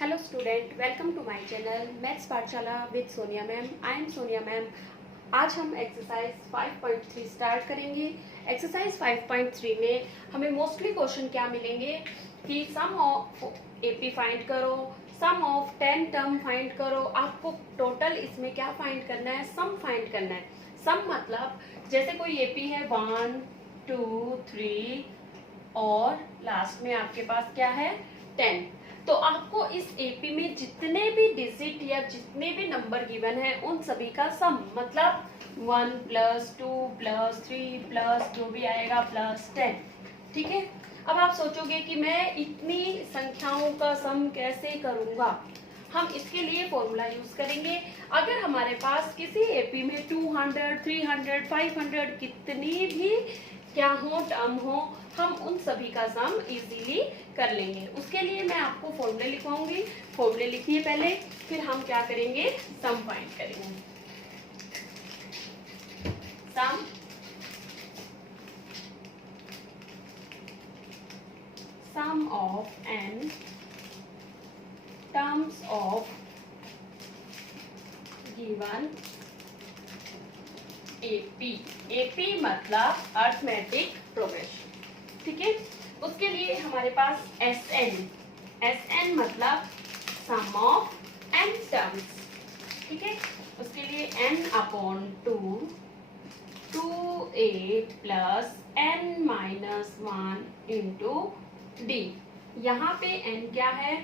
Hello student, welcome to my channel maths Pathshala with Sonia ma'am. I am Sonia ma'am. आज हम exercise 5.3 start करेंगे। Exercise 5.3 में हमें मोस्टली क्वेश्चन क्या मिलेंगे कि सम ऑफ एपी फाइंड करो, सम ऑफ 10 टर्म फाइंड करो। आपको टोटल इसमें क्या फाइंड करना है? सम फाइंड करना है। सम मतलब जैसे कोई एपी है 1 2 3 और लास्ट में आपके पास क्या है 10। तो आपको इस एपी में जितने भी डिजिट या जितने भी नंबर गिवन है उन सभी का सम मतलब 1 + 2 + 3 + जो भी आएगा +10। ठीक है। अब आप सोचोगे कि मैं इतनी संख्याओं का सम कैसे करूंगा। हम इसके लिए फॉर्मूला यूज करेंगे। अगर हमारे पास किसी एपी में 200, 300, 500 कितनी भी क्या हो टर्म हो, हम उन सभी का सम इजीली कर लेंगे। उसके लिए मैं आपको फॉर्मूले लिखवाऊंगी। फॉर्मूले लिखिए पहले, फिर हम क्या करेंगे, सम फाइंड करेंगे। Sum of n terms of given AP. AP मतलब अर्थमेटिक प्रोग्रेशन। ठीक है। उसके लिए हमारे पास एसएन मतलब सम ऑफ n टर्म्स। ठीक है। उसके लिए n/2 2a + n-1 into d। यहाँ पे n क्या है?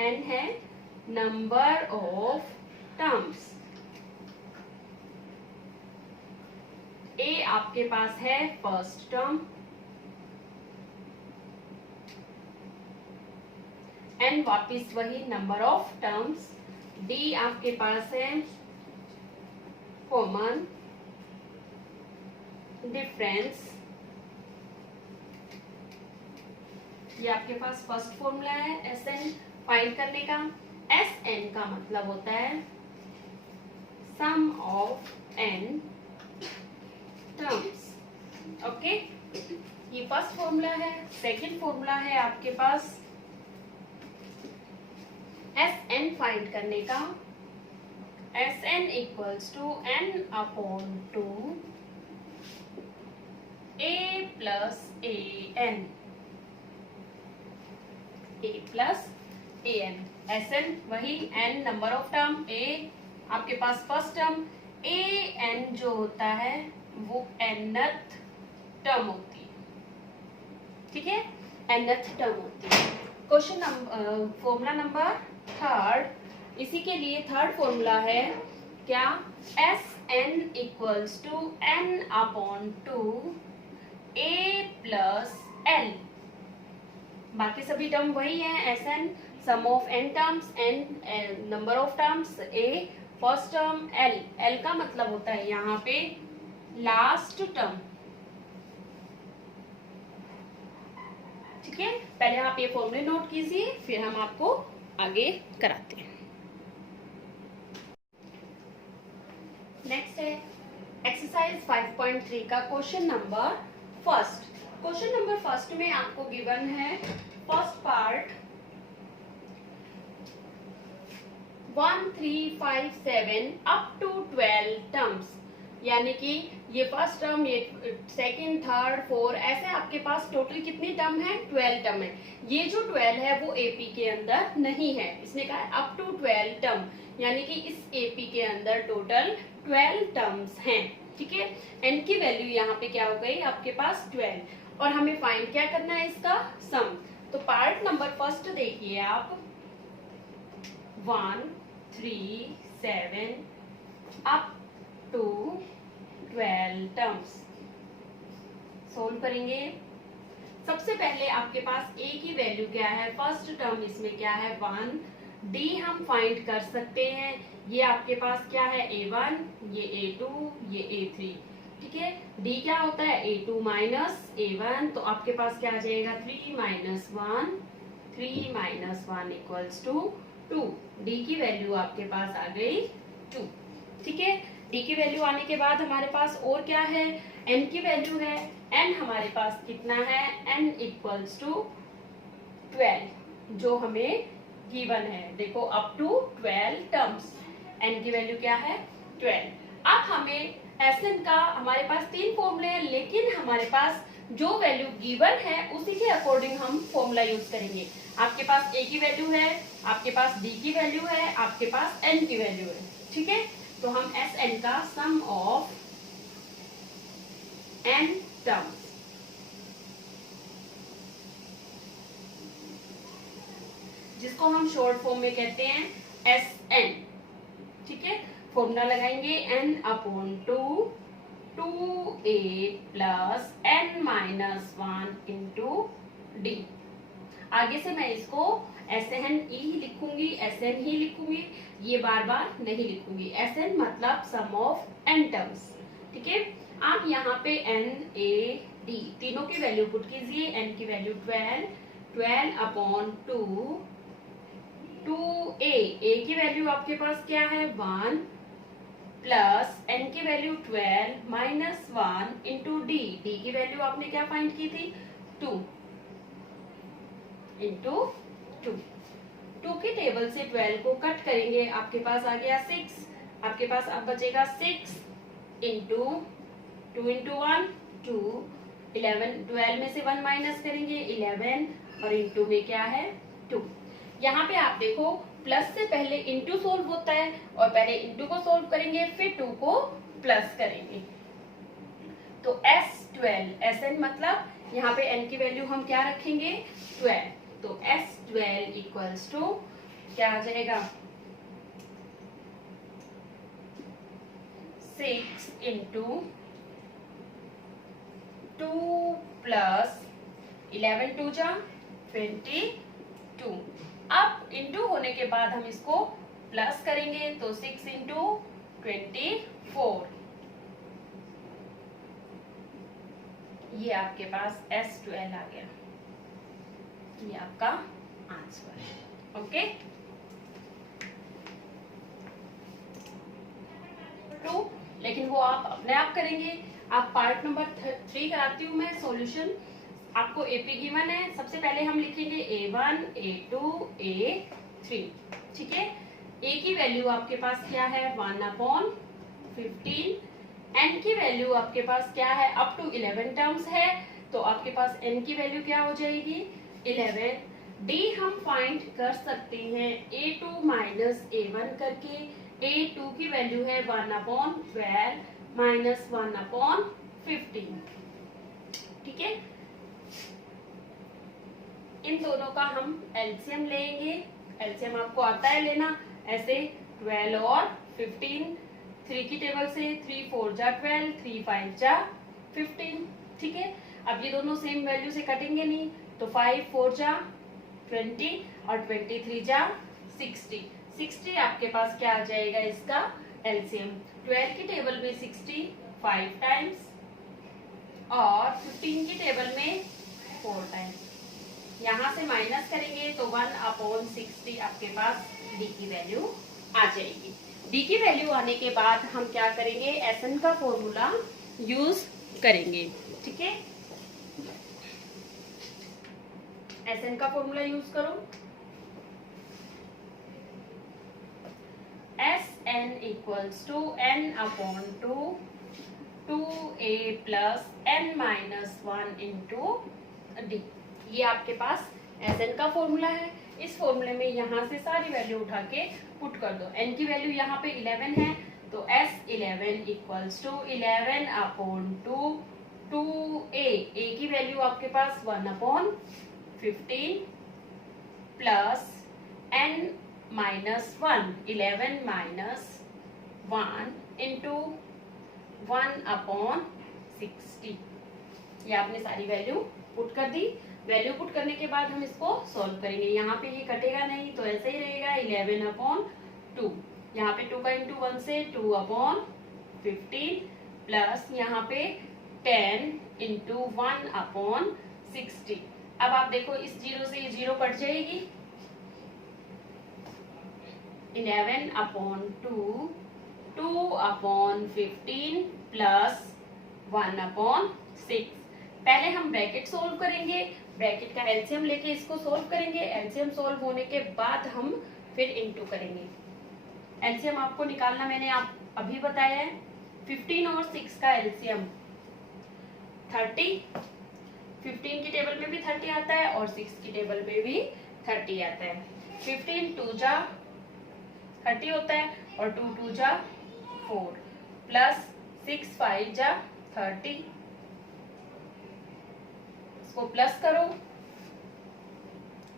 n है नंबर ऑफ टर्म्स। a आपके पास है फर्स्ट टर्म, n वापिस वही नंबर ऑफ टर्म्स, d आपके पास है कॉमन डिफरेंस। ये आपके पास फर्स्ट फॉर्मूला है एसएन फाइंड करने का। एसएन का मतलब होता है sum of n terms. Okay, ये फर्स्ट फॉर्मूला है। सेकंड फॉर्मूला है आपके पास एसएन फाइंड करने का। S n = n/2 a + an। a + an। S n वही, n number of term, a आपके पास फर्स्ट टर्म, an जो होता है वो nth टर्म होती है। ठीक है, nth टर्म होती है। क्वेश्चन फॉर्मूला नंबर थर्ड, इसी के लिए थर्ड फॉर्मूला है क्या? Sn = n/2 a + l। बाकी सभी टर्म वही है। Sn sum of n terms, n number of terms, a first term, l का मतलब होता है यहाँ पे लास्ट टर्म। ठीक है, पहले आप ये फॉर्मूले नोट कीजिए, फिर हम आपको आगे कराते हैं। नेक्स्ट है एक्सरसाइज 5.3 का question number first. Question number first में आपको गिवन है first part 1 3 5 7 up to 12 terms, यानी कि ये फर्स्ट टर्म, ये सेकंड, थर्ड, फोर, ऐसे आपके पास टोटल कितनी टर्म है? 12 टर्म है। ये जो 12 है वो एपी के अंदर नहीं है। इसने कहा है अप टू 12 टर्म, यानी कि इस एपी के अंदर टोटल 12 टर्म्स हैं। ठीक है। n की वैल्यू यहाँ पे क्या हो गई आपके पास 12, और हमें फाइंड क्या करना है? इसका सम। तो पार्ट नंबर फर्स्ट देखिए आप, 1 3 7 अप टू 12 टर्म्स सोल्व करेंगे। सबसे पहले आपके पास a की वैल्यू क्या है? फर्स्ट टर्म इसमें क्या है? 1। d हम फाइंड कर सकते हैं। ये आपके पास क्या है? a1, ये a2, ये a3। ठीक है। d क्या होता है? a2 - a1, तो आपके पास क्या आ जाएगा? 3 - 1, 3 - 1 = 2। d की वैल्यू आपके पास आ गई 2। ठीक है। d की वैल्यू आने के बाद हमारे पास और क्या है? n की वैल्यू है। n हमारे पास कितना है? n = 12। जो हमें गिवन है। देखो अप टू 12 टर्म्स, n की वैल्यू क्या है 12। अब हमें Sn का हमारे पास 3 फॉर्मूले हैं, लेकिन हमारे पास जो वैल्यू गिवन है उसी के अकॉर्डिंग हम फॉर्मूला यूज करेंगे। आपके पास a की वैल्यू है, आपके पास d की वैल्यू है, आपके पास n की वैल्यू है, ठीक है। तो हम Sn का सम ऑफ n टर्म्स, जिसको हम शॉर्ट फॉर्म में कहते हैं Sn, ठीक है। फॉर्मूला लगाएंगे n upon 2a plus n minus 1 into D. आगे से मैं इसको Sn ही लिखूंगी, Sn ही लिखूंगी, ये बार बार नहीं लिखूंगी। Sn मतलब सम ऑफ n टर्म्स, ठीक है। आप यहाँ पे n a d तीनों की वैल्यू पुट कीजिए। n की वैल्यू 12 अपॉन 2a की वैल्यू आपके पास क्या है 1 प्लस n की वैल्यू 12 माइनस 1 इंटू डी की वैल्यू आपने क्या फाइंड की थी 2 इंटू 2 की टेबल से 12 को कट करेंगे, आपके पास आ गया 6। आपके पास अब बचेगा 6 इंटू 2 इंटू 1 2 11। 12 में से 1 माइनस करेंगे 11 और इंटू में क्या है 2। यहाँ पे आप देखो प्लस से पहले इंटू सोल्व होता है, और पहले इंटू को सोल्व करेंगे फिर 2 को प्लस करेंगे। तो S12 Sn मतलब यहाँ पे n की वैल्यू हम क्या रखेंगे 12। तो S12 इक्वल्स टू क्या आ जाएगा 6 इंटू 2 प्लस 11 2 जा 22। अब इंटू होने के बाद हम इसको प्लस करेंगे तो 6 इंटू 24, ये आपके पास S12 आ गया, ये आपका आंसर है। ओके, 2 लेकिन वो आप अपने आप करेंगे। आप पार्ट नंबर 3 कराती हूँ मैं सॉल्यूशन। आपको एपी गिवन है, सबसे पहले हम लिखेंगे A1 A2 A3, ठीक है। ए की वैल्यू आपके पास क्या है 1/15। एन की वैल्यू आपके पास क्या है अप टू 11 टर्म्स है, तो आपके पास एन की वैल्यू क्या हो जाएगी 11। डी हम फाइंड कर सकते हैं A2 माइनस A1 करके। A2 की वैल्यू है 1/12 माइनस 1/15, ठीक है। इन दोनों का हम एलसीएम लेंगे। एलसीएम आपको आता है लेना, ऐसे 12 और 15, 3 की टेबल से 3 4 जा 12, 3 5 जा 15, ठीक है। अब ये दोनों सेम वैल्यू से कटेंगे नहीं, तो 5 4 जा 20 और 23 जा 60। 60 आपके पास क्या आ जाएगा इसका एलसीएम। 12 की टेबल में 60 5 टाइम्स और 15 की टेबल में 4 टाइम्स। यहाँ से माइनस करेंगे तो 1/60 आपके पास डी की वैल्यू आ जाएगी। डी की वैल्यू आने के बाद हम क्या करेंगे एसएन का फॉर्मूला यूज करेंगे, ठीक है। एसएन का फॉर्मूला यूज करो। Sn equals to n/2 2a plus n minus 1 into D. ये आपके पास Sn का फॉर्मूला है। इस फॉर्मूले में यहाँ से सारी वैल्यू उठा के पुट कर दो। n की वैल्यू यहाँ पे 11 है, तो S11 equals to 11/2 2a। a की वैल्यू आपके पास 1/15 plus n minus 1 11 minus 1 into 1/60। ये आपने सारी वैल्यू पुट कर दी। वैल्यू पुट करने के बाद हम इसको सॉल्व करेंगे। यहाँ पे ये कटेगा नहीं तो ऐसे ही रहेगा 11/2। यहाँ पे 2 का इंटू 1 से 2/15 प्लस यहाँ पे 10 इंटू 1/60। अब आप देखो इस जीरो से ये जीरो कट जाएगी। 11/2 2/15 प्लस 1/6। पहले हम ब्रैकेट सोल्व करेंगे ब्रैकेट का एलसीएम लेके इसको सोल्व करेंगे। एलसीएम सोल्व होने के बाद हम फिर इनटू करेंगे। एलसीएम आपको निकालना मैंने आप अभी बताया है। 15 और 6 का एलसीएम 30। 15 की टेबल में भी 30 आता है और 6 की टेबल में भी 30 आता है। 15 2 जा 30 होता है और 2 2 जा 4 प्लस 6 5 जा 30। इसको प्लस करो।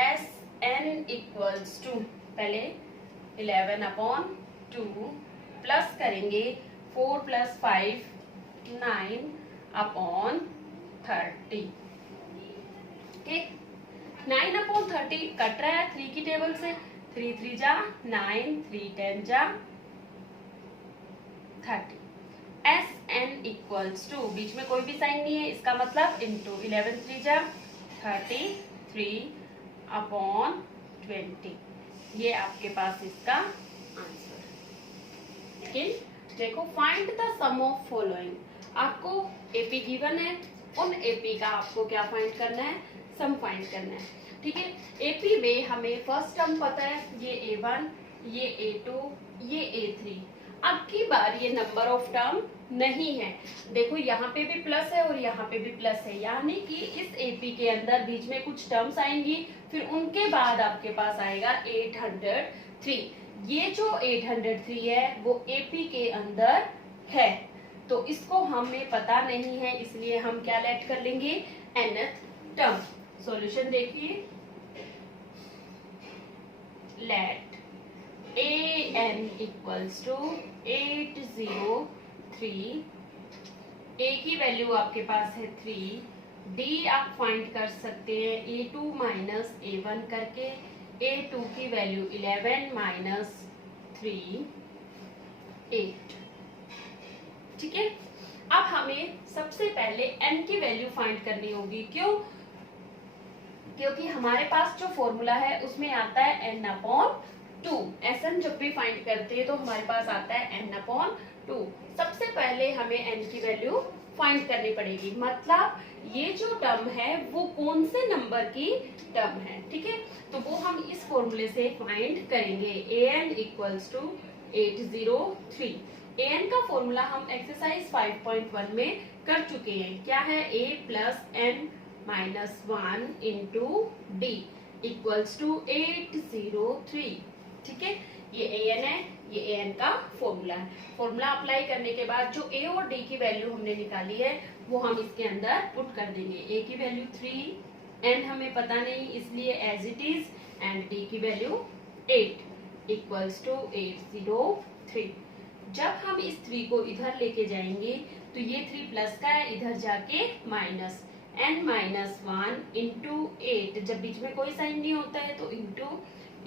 एस एन इक्वल्स टू पहले 11/2 प्लस करेंगे 4 + 5 9/30। ठीक, 9/30 कट रहा है 3 की टेबल से। 3 3 जा 9, 3 10 जा 30। एस एन इक्वल्स टू, बीच में कोई भी साइन नहीं है, इसका मतलब इंटू 11 3 जा 33/20। ये आपके पास इसका आंसर है। ठीक, देखो find the sum of following. आपको एपी गिवन है, उन एपी का आपको क्या फाइंड करना है, सम फाइंड करना है। ठीक है, एपी में हमें फर्स्ट टर्म पता है, ये A1, ये A2, ये A3। अब की बार ये नंबर ऑफ टर्म नहीं है। देखो यहाँ पे भी प्लस है और यहाँ पे भी प्लस है, यानी कि इस एपी के अंदर बीच में कुछ टर्म्स आएंगी, फिर उनके बाद आपके पास आएगा 803। ये जो 803 है वो एपी के अंदर है, तो इसको हमें पता नहीं है, इसलिए हम क्या लेट कर लेंगे, nth टर्म। सॉल्यूशन देखिए, let an equals to 803। a की वैल्यू आपके पास है 3। d आप फाइंड कर सकते हैं a2 माइनस a1 करके। a2 की वैल्यू 11 माइनस 3 8। ठीक है, अब हमें सबसे पहले n की वैल्यू फाइंड करनी होगी। क्यों? क्योंकि हमारे पास जो फॉर्मूला है उसमें आता है n/2। Sn जब भी फाइंड करते हैं तो हमारे पास आता है n/2। सबसे पहले हमें n की वैल्यू फाइंड करनी पड़ेगी, मतलब ये जो टर्म है वो कौन से नंबर की टर्म है। ठीक है, तो वो हम इस फॉर्मूले से फाइंड करेंगे। an equals to 803। an का फॉर्मूला हम एक्सरसाइज 5.1 में कर चुके हैं। क्या है, a plus n minus 1 into D equals to 803। ठीक है, ये an है, ये an का फॉर्मूला है। फॉर्मूला अप्लाई करने के बाद जो a और d की वैल्यू हमने निकाली है वो हम इसके अंदर पुट कर देंगे। a की वैल्यू 3, n हमें पता नहीं इसलिए as it is, and d की वैल्यू 8 इक्वल्स टू 803। जब हम इस 3 को इधर लेके जाएंगे तो ये 3 प्लस का है, इधर जाके माइनस n-1 इंटू 8। जब बीच में कोई साइन नहीं होता है तो इंटू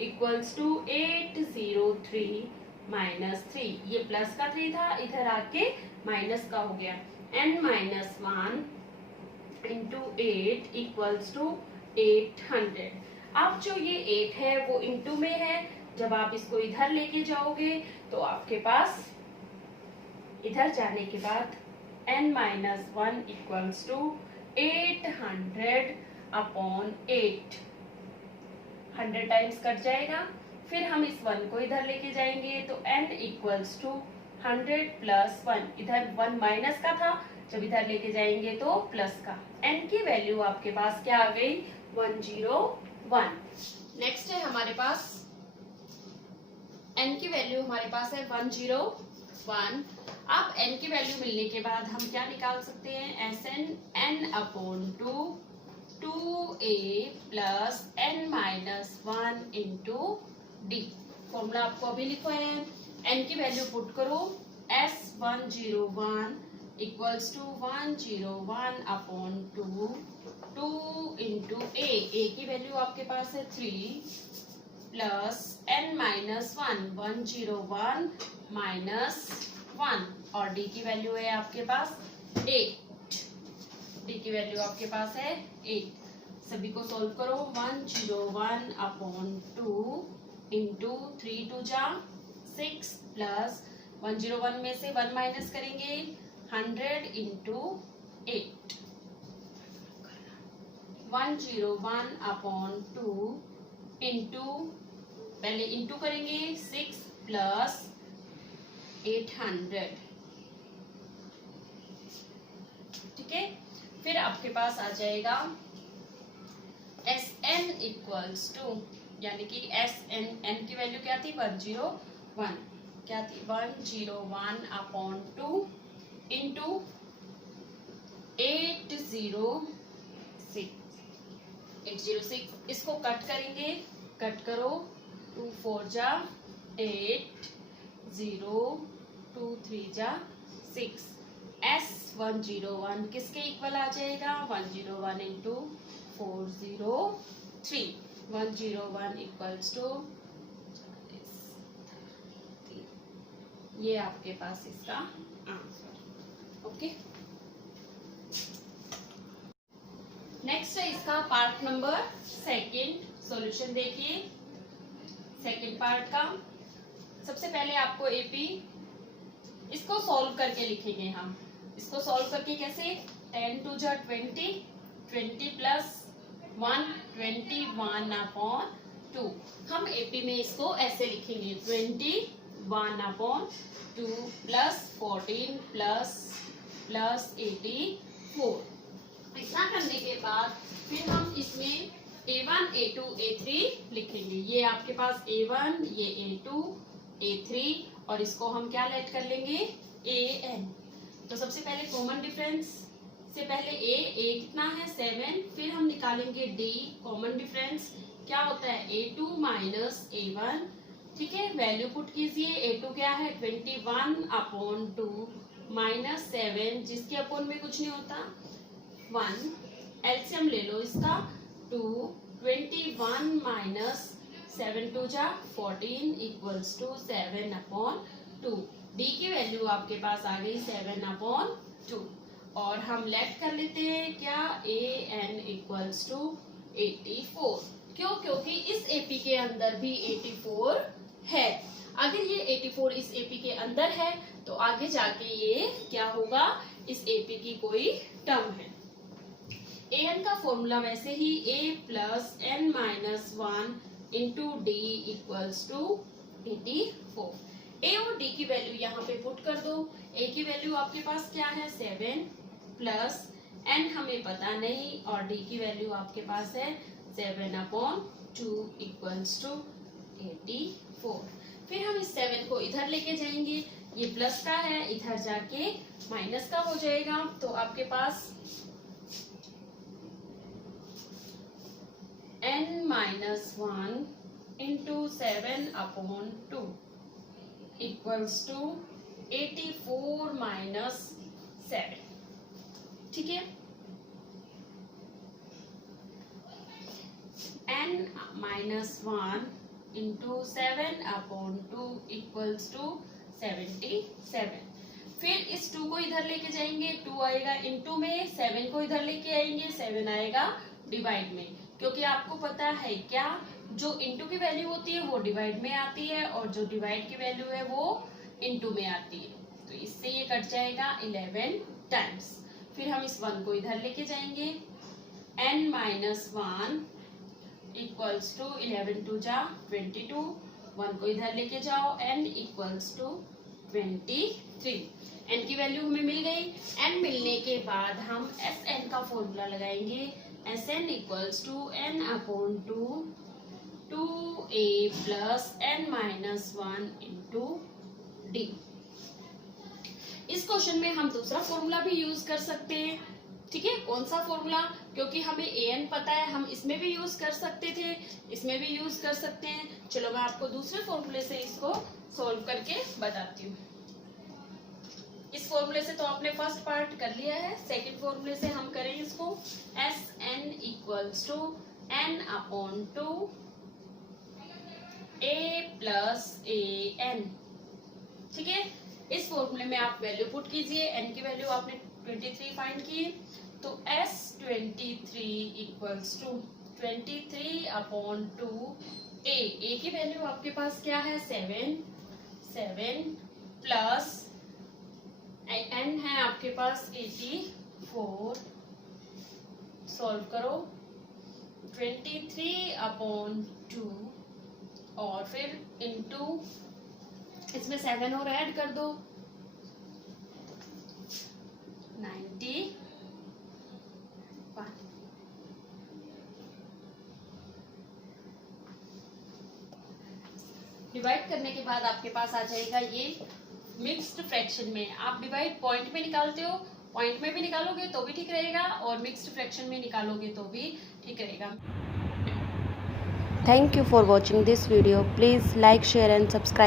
इक्वल्स टू 803 माइनस 3। ये प्लस का 3 था, इधर आके माइनस का हो गया। n-1 into 8 equals to 800। अब जो ये 8 है वो इंटू में है, जब आप इसको इधर लेके जाओगे तो आपके पास इधर जाने के बाद n-1 equals to 800/8। 100 times cut जाएगा। फिर हम इस 1 को इधर लेके जाएंगे तो n इक्वल्स टू 100 प्लस 1। इधर 1 माइनस का था, जब इधर लेके जाएंगे तो प्लस का। n की वैल्यू आपके पास क्या आ गई, 101। नेक्स्ट है हमारे पास n की वैल्यू हमारे पास है 101। अब n की वैल्यू मिलने के बाद हम क्या निकाल सकते हैं, Sn n/2 2a plus n-1 into D. Formula आपको अभी लिखा है, n की वैल्यू पुट करो, S101 equals to 101/2 2 into a की वैल्यू आपके पास है 3 प्लस n-1 101 माइनस 1 और d की वैल्यू है आपके पास 8। d की वैल्यू आपके पास है 8। सभी को सोल्व करो। 101/2 इंटू 3 2 जा 6 प्लस 101 में से 1 माइनस करेंगे 100 इंटू 8। 101 अपॉन 2 इंटू, पहले इंटू करेंगे 6 प्लस 800, ठीक है। फिर आपके पास आ जाएगा Sn इक्वल्स टू, यानी कि Sn की वैल्यू क्या थी 101, क्या थी 101 अपॉन 2 इंटू 806, इसको कट करेंगे, कट करो 2 4 जा 8, 0 2 3 जा 6, S101 किसके इक्वल आ जाएगा 101 इंटू 403, 101 इक्वल्स टू, ये आपके पास इसका आंसर। ओके, नेक्स्ट है इसका पार्ट नंबर सेकंड। सॉल्यूशन देखिए सेकंड पार्ट का। सबसे पहले आपको एपी, इसको सॉल्व करके लिखेंगे हम। इसको सॉल्व करके कैसे, 10 टू जा 20, 20 प्लस 1 21 अपॉन 2। हम एपी में इसको ऐसे लिखेंगे 21 अपॉन 2 प्लस 14 प्लस 84। ऐसा करने के बाद फिर हम इसमें A1 A2 A3 लिखेंगे। ये आपके पास A1, ये A2 A3 और इसको हम क्या लेट कर लेंगे AN। तो सबसे पहले कॉमन डिफरेंस से पहले A कितना है 7, फिर हम निकालेंगे D कॉमन डिफरेंस क्या होता है A2 माइनस A1, ठीक है। वैल्यू पुट कीजिए, A2 क्या है 21 अपॉन 2 माइनस 7, जिसके अपॉन में कुछ नहीं होता 1, एलसीएम ले लो इसका 2, 21 माइनस 7 टू जा 14 इक्वल्स टू 7 अपॉन 2। डी की वैल्यू आपके पास आ गई 7 अपॉन 2 और हम लेट कर लेते हैं क्या AN इक्वल्स टू 84। क्यों, क्योंकि इस एपी के अंदर भी 84 है। अगर ये 84 इस एपी के अंदर है तो आगे जाके ये क्या होगा, इस एपी की कोई टर्म है। AN का फॉर्मूला वैसे ही A plus N minus 1 into D equals to 84। A और D की वैल्यू यहाँ पे पुट कर दो। A की वैल्यू आपके पास क्या है 7 प्लस N हमें पता नहीं और D की वैल्यू आपके पास है 7 अपॉन 2 इक्वल्स टू 84। फिर हम इस 7 को इधर लेके जाएंगे, ये प्लस का है इधर जाके माइनस का हो जाएगा। तो आपके पास N minus 1 into 7 upon 2 equals to 84 minus 7, ठीक है। N minus 1 into 7 upon 2 equals to 77। फिर इस 2 को इधर लेके जाएंगे, 2 आएगा इंटू में, 7 को इधर लेके आएंगे, 7 आएगा डिवाइड में। क्योंकि आपको पता है क्या, जो इंटू की वैल्यू होती है वो डिवाइड में आती है और जो डिवाइड की वैल्यू है वो इंटू में आती है। तो इससे ये कट जाएगा 11 टाइम्स। फिर हम इस 1 को इधर लेके जाएंगे, N minus 1 equals to 11 two जा 22, 1 को इधर लेके जाओ, N इक्वल्स टू 23। N की वैल्यू हमें मिल गई। N मिलने के बाद हम Sn का फॉर्मूला लगाएंगे, Sn equals to N upon 2a plus N minus 1 into D. इस क्वेश्चन में हम दूसरा फॉर्मूला भी यूज कर सकते हैं, ठीक है। कौन सा फॉर्मूला, क्योंकि हमें AN पता है, हम इसमें भी यूज कर सकते थे, इसमें भी यूज कर सकते हैं। चलो मैं आपको दूसरे फॉर्मूले से इसको सॉल्व करके बताती हूँ। इस फॉर्मूले से तो आपने फर्स्ट पार्ट कर लिया है, सेकंड फॉर्मूले से हम करें इसको। Sn equals to N upon 2 A plus AN, ठीक है। इस फॉर्मूले में आप वैल्यू पुट कीजिए, N की वैल्यू आपने 23 फाइंड की, तो S23 equals to 23 upon 2 A की वैल्यू आपके पास क्या है 7 प्लस N है आपके पास 84, सॉल्व करो 23/2 और फिर इंटू इसमें 7 और ऐड कर दो 91। डिवाइड करने के बाद आपके पास आ जाएगा ये मिक्स्ड फ्रैक्शन में। आप डिवाइड पॉइंट में निकालते हो, पॉइंट में भी निकालोगे तो भी ठीक रहेगा और मिक्स्ड फ्रैक्शन में निकालोगे तो भी ठीक रहेगा। Thank you for watching this video. Please like, share and subscribe.